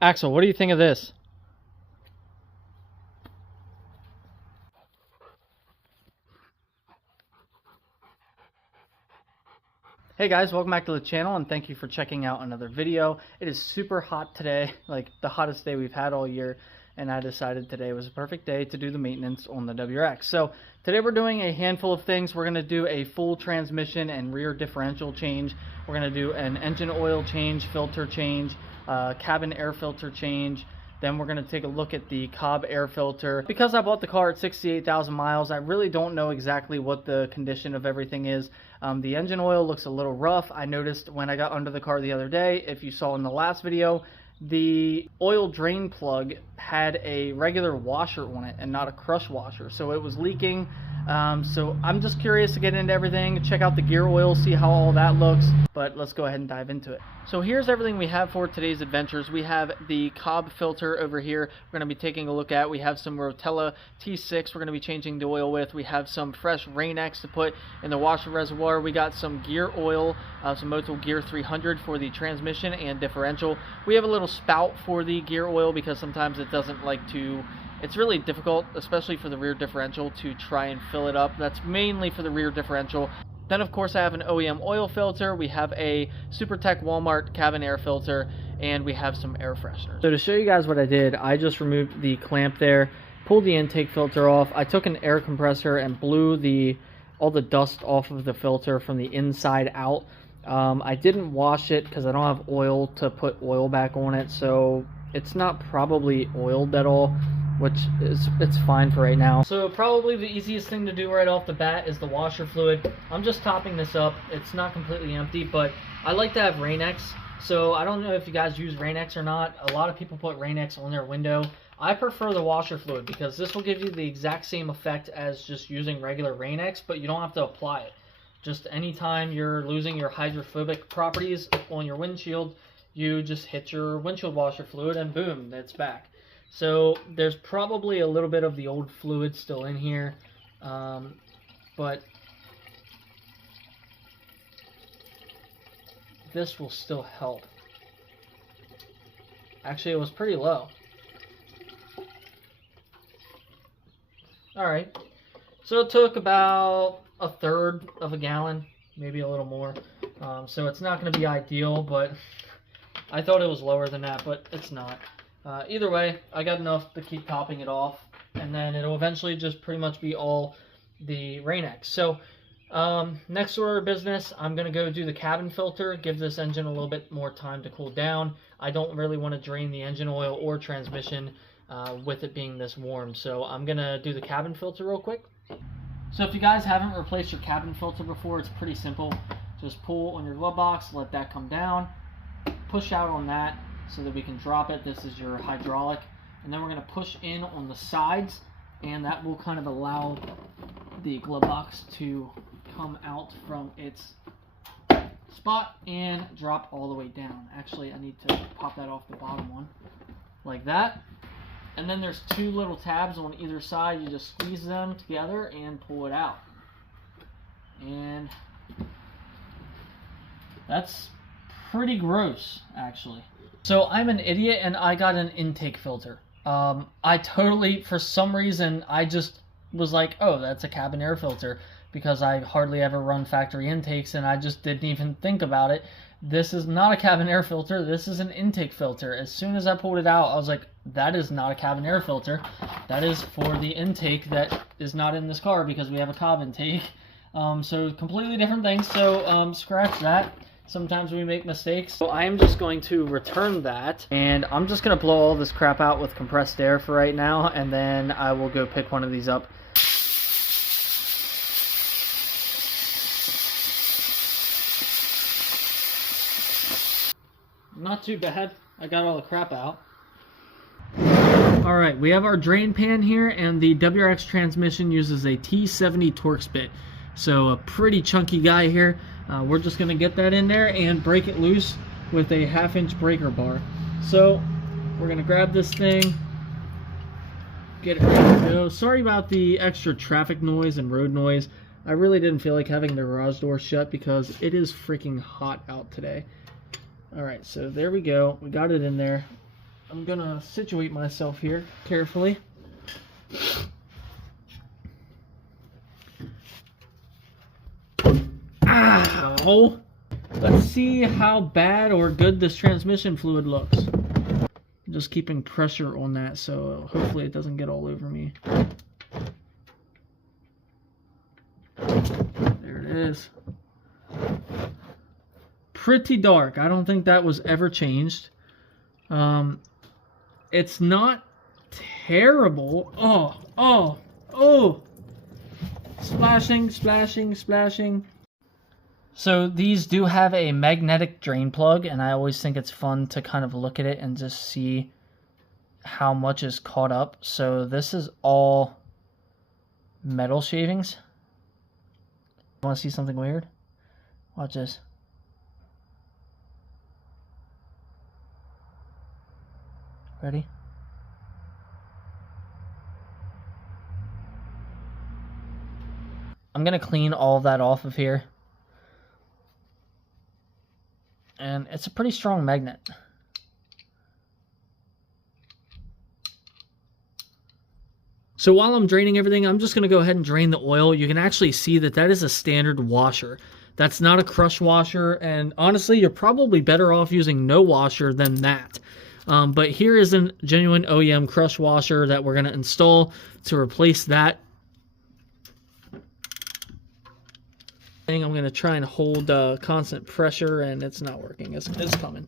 Axel, what do you think of this? Hey guys, welcome back to the channel and thank you for checking out another video. It is super hot today, like the hottest day we've had all year, and I decided today was a perfect day to do the maintenance on the WRX. So today we're doing a handful of things. We're going to do a full transmission and rear differential change. We're going to do an engine oil change, filter change, cabin air filter change. Then we're going to take a look at the Cobb air filter. Because I bought the car at 68,000 miles, I really don't know exactly what the condition of everything is. The engine oil looks a little rough. I noticed when I got under the car the other day, if you saw in the last video, the oil drain plug had a regular washer on it and not a crush washer. So it was leaking. So I'm just curious to get into everything, check out the gear oil, see how all that looks, but let's go ahead and dive into it. So here's everything we have for today's adventures. We have the Cobb filter over here we're going to be taking a look at. We have some Rotella T6 we're going to be changing the oil with. We have some fresh Rain-X to put in the washer reservoir. We got some gear oil, some Motul Gear 300 for the transmission and differential. We have a little spout for the gear oil because sometimes it doesn't like to. It's really difficult, especially for the rear differential, to try and fill it up. That's mainly for the rear differential. Then, of course, I have an OEM oil filter. We have a SuperTech Walmart cabin air filter, and we have some air fresheners. So to show you guys what I did, I just removed the clamp there, pulled the intake filter off. I took an air compressor and blew all the dust off of the filter from the inside out. I didn't wash it because I don't have oil to put oil back on it, so it's not probably oiled at all, which it's fine for right now. So probably the easiest thing to do right off the bat is the washer fluid. I'm just topping this up. It's not completely empty, but I like to have Rain-X. So I don't know if you guys use Rain-X or not. A lot of people put Rain-X on their window. I prefer the washer fluid because this will give you the exact same effect as just using regular Rain-X, but you don't have to apply it. Just anytime you're losing your hydrophobic properties on your windshield, you just hit your windshield washer fluid and boom, it's back. So there's probably a little bit of the old fluid still in here, but this will still help. Actually, it was pretty low. Alright, so it took about a third of a gallon, maybe a little more. So it's not going to be ideal, but I thought it was lower than that, but it's not. Either way, I got enough to keep topping it off, and then it'll eventually just pretty much be all the Rain-X. So next order of business, I'm going to go do the cabin filter, give this engine a little bit more time to cool down. I don't really want to drain the engine oil or transmission with it being this warm, so I'm going to do the cabin filter real quick. So if you guys haven't replaced your cabin filter before, it's pretty simple. Just pull on your glove box, let that come down, push out on that, so that we can drop it. This is your hydraulic, and then we're going to push in on the sides, and that will kind of allow the glove box to come out from its spot and drop all the way down. Actually, I need to pop that off the bottom one like that, and then there's two little tabs on either side. You just squeeze them together and pull it out, and that's pretty gross, actually. So I'm an idiot and I got an intake filter. I totally, for some reason, I just was like, oh, that's a cabin air filter, because I hardly ever run factory intakes and I just didn't even think about it. This is not a cabin air filter, this is an intake filter. As soon as I pulled it out, I was like, that is not a cabin air filter. That is for the intake that is not in this car because we have a Cobb intake. So completely different things, so scratch that. Sometimes we make mistakes. So I am just going to return that, and I'm just going to blow all this crap out with compressed air for right now, and then I will go pick one of these up. Not too bad. I got all the crap out. Alright, we have our drain pan here, and the WRX transmission uses a T70 Torx bit. So a pretty chunky guy here. We're just going to get that in there and break it loose with a 1/2-inch breaker bar. So we're going to grab this thing, get it ready to go. Sorry about the extra traffic noise and road noise. I really didn't feel like having the garage door shut because it is freaking hot out today. Alright, so there we go. We got it in there. I'm gonna situate myself here carefully. Ow! Let's see how bad or good this transmission fluid looks. I'm just keeping pressure on that, so hopefully it doesn't get all over me. There it is. Pretty dark. I don't think that was ever changed. It's not terrible. Oh. Splashing, splashing, splashing. So these do have a magnetic drain plug, and I always think it's fun to kind of look at it and just see how much is caught up. So this is all metal shavings. Want to see something weird? Watch this. Ready? I'm going to clean all of that off of here. And it's a pretty strong magnet. So while I'm draining everything, I'm just going to go ahead and drain the oil. You can actually see that that is a standard washer. That's not a crush washer, and honestly, you're probably better off using no washer than that. But here is a genuine OEM crush washer that we're going to install to replace that. I'm going to try and hold constant pressure, and it's not working. It's coming.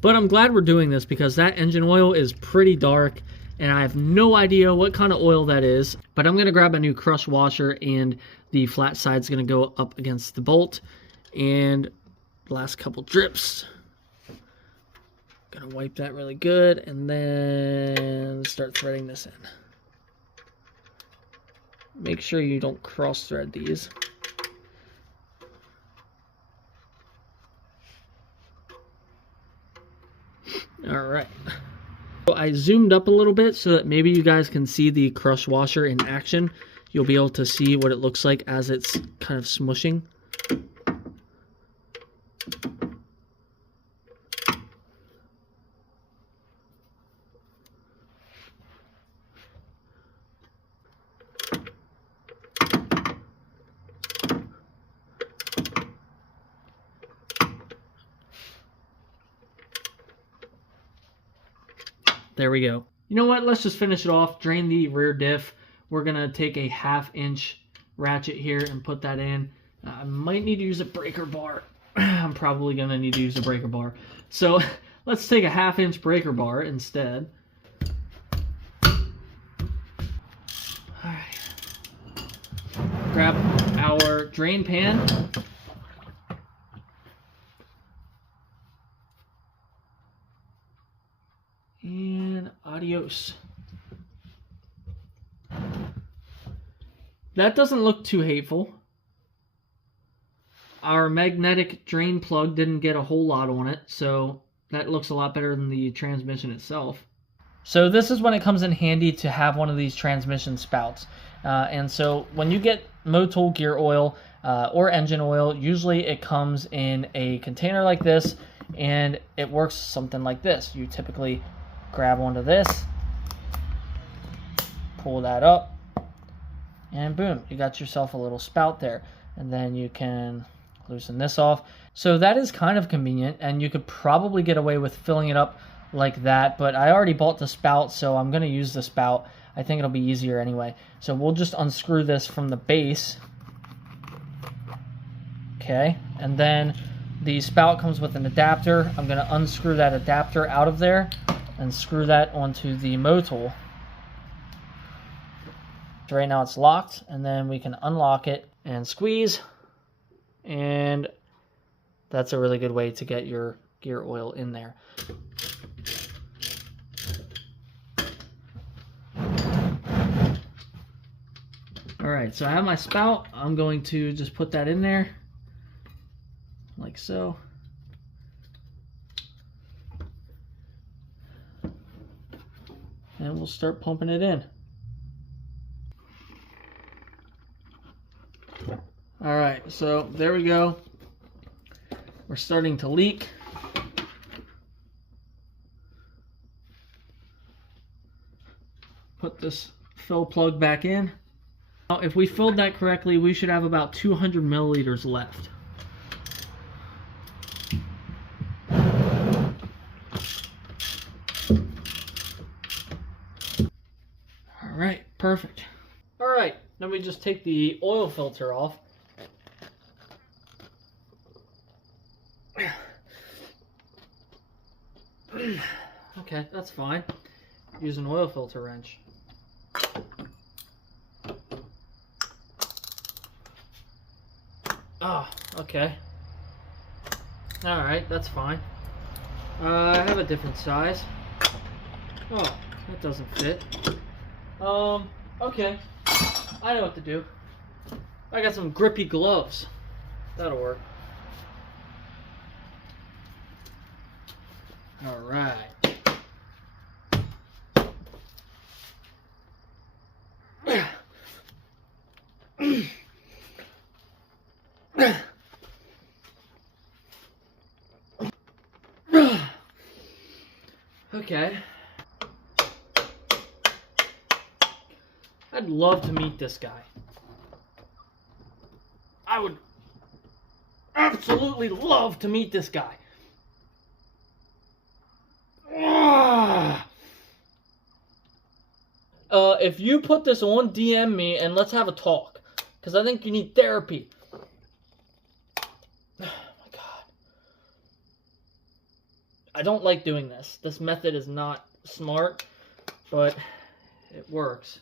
But I'm glad we're doing this because that engine oil is pretty dark, and I have no idea what kind of oil that is. But I'm going to grab a new crush washer, and the flat side's going to go up against the bolt. And last couple drips. Going to wipe that really good, and then start threading this in. Make sure you don't cross thread these. All right. So I zoomed up a little bit so that maybe you guys can see the crush washer in action. You'll be able to see what it looks like as it's kind of smushing. There we go. You know what? Let's just finish it off. Drain the rear diff. We're going to take a 1/2 inch ratchet here and put that in. I might need to use a breaker bar. I'm probably going to need to use a breaker bar. So let's take a 1/2 inch breaker bar instead. Alright. Grab our drain pan. And adios. That doesn't look too hateful. Our magnetic drain plug didn't get a whole lot on it, so that looks a lot better than the transmission itself. So this is when it comes in handy to have one of these transmission spouts. And so when you get Motul gear oil or engine oil, usually it comes in a container like this, and it works something like this. You typically grab onto this, pull that up, and boom, you got yourself a little spout there. And then you can loosen this off. So that is kind of convenient, and you could probably get away with filling it up like that, but I already bought the spout, so I'm going to use the spout. I think it'll be easier anyway. So we'll just unscrew this from the base. Okay, and then the spout comes with an adapter. I'm going to unscrew that adapter out of there and screw that onto the Motul. So right now it's locked, and then we can unlock it and squeeze, and that's a really good way to get your gear oil in there. Alright, so I have my spout. I'm going to just put that in there, like so. And we'll start pumping it in. Alright, so there we go. We're starting to leak. Put this fill plug back in. Now, if we filled that correctly, we should have about 200 milliliters left. All right, perfect. All right, then we just take the oil filter off. Okay, that's fine. Use an oil filter wrench. Oh, okay. Alright, that's fine. I have a different size. Oh, that doesn't fit. Okay. I know what to do. I got some grippy gloves. That'll work. Alright. Okay. I'd love to meet this guy. I would absolutely love to meet this guy. If you put this on, DM me and let's have a talk. Because I think you need therapy. Oh my God. I don't like doing this. This method is not smart, but it works.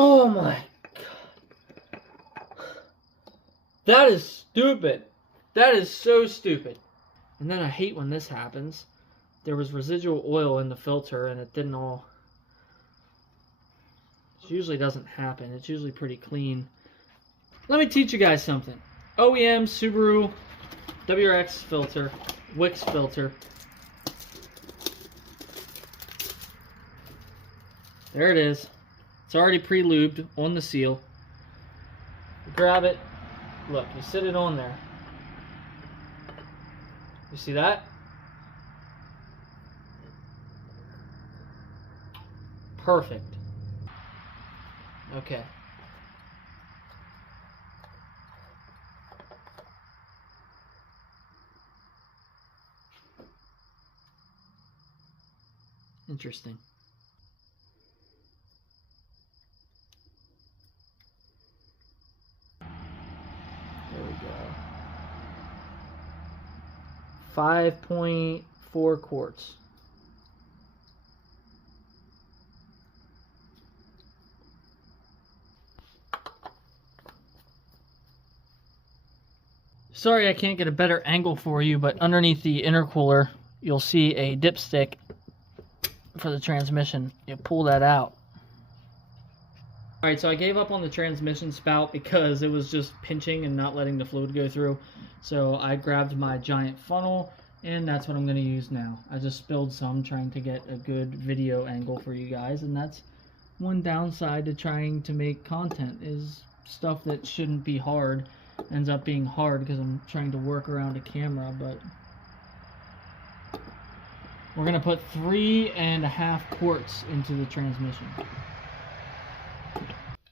Oh my God. That is stupid. That is so stupid. And then I hate when this happens. There was residual oil in the filter and it didn't all... It usually doesn't happen. It's usually pretty clean. Let me teach you guys something. OEM Subaru WRX filter, Wix filter. There it is. It's already pre-lubed on the seal. You grab it. Look, you sit it on there. You see that? Perfect. Okay. Interesting. There we go. 5.4 quarts. Sorry I can't get a better angle for you, but underneath the intercooler, you'll see a dipstick for the transmission. You pull that out. Alright, so I gave up on the transmission spout because it was just pinching and not letting the fluid go through. So I grabbed my giant funnel, and that's what I'm going to use now. I just spilled some trying to get a good video angle for you guys, and that's one downside to trying to make content, is stuff that shouldn't be hard ends up being hard because I'm trying to work around a camera. But we're going to put 3.5 quarts into the transmission.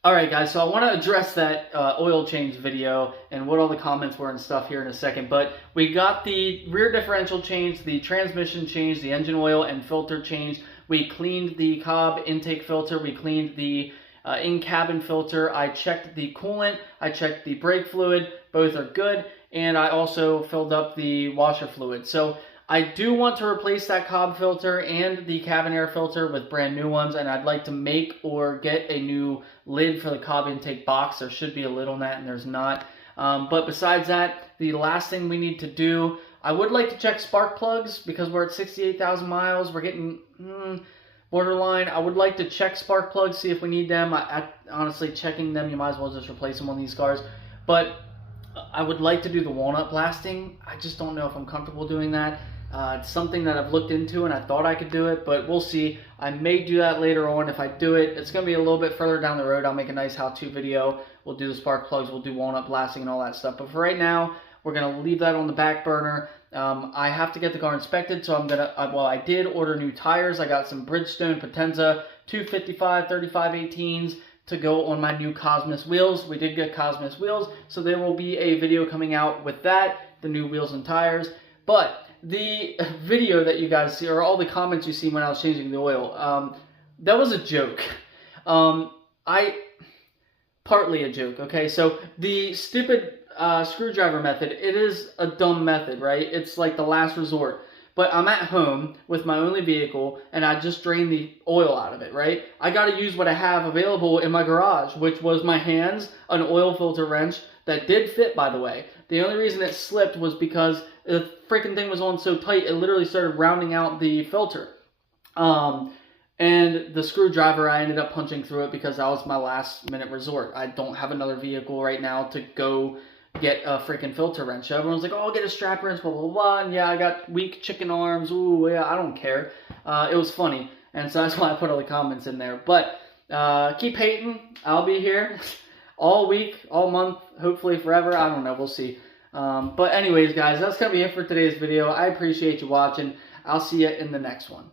Alright guys, so I want to address that oil change video and what all the comments were and stuff here in a second, but we got the rear differential change, the transmission change, the engine oil and filter change. We cleaned the Cobb intake filter, we cleaned the in-cabin filter, I checked the coolant, I checked the brake fluid, both are good, and I also filled up the washer fluid. So I do want to replace that Cobb filter and the cabin air filter with brand new ones, and I'd like to make or get a new lid for the Cobb intake box. There should be a lid on that, and there's not. But besides that, the last thing we need to do, I would like to check spark plugs because we're at 68,000 miles. We're getting borderline. I would like to check spark plugs, see if we need them. Honestly, checking them, you might as well just replace them on these cars. But I would like to do the walnut blasting. I just don't know if I'm comfortable doing that. It's something that I've looked into and I thought I could do it, but we'll see. I may do that later on. If I do it, it's going to be a little bit further down the road. I'll make a nice how-to video. We'll do the spark plugs, we'll do walnut blasting and all that stuff. But for right now, we're going to leave that on the back burner. I have to get the car inspected, so I'm going to, well, I did order new tires. I got some Bridgestone Potenza 255 3518s to go on my new Cosmos wheels. We did get Cosmos wheels, so there will be a video coming out with that, the new wheels and tires. But the video that you guys see, or all the comments you see when I was changing the oil, that was a joke. Partly a joke, okay? So the stupid screwdriver method, it is a dumb method, right? It's like the last resort. But I'm at home with my only vehicle, and I just drained the oil out of it, right? I got to use what I have available in my garage, which was my hands, an oil filter wrench that did fit, by the way. The only reason it slipped was because the freaking thing was on so tight, it literally started rounding out the filter. And the screwdriver, I ended up punching through it because that was my last minute resort. I don't have another vehicle right now to go get a freaking filter wrench. Everyone's like, oh, I'll get a strap wrench, blah, blah, blah. And yeah, I got weak chicken arms. Ooh, yeah, I don't care. It was funny. And so that's why I put all the comments in there. But keep hating. I'll be here all week, all month, hopefully forever. I don't know. We'll see. But anyways, guys, that's going to be it for today's video. I appreciate you watching. I'll see you in the next one.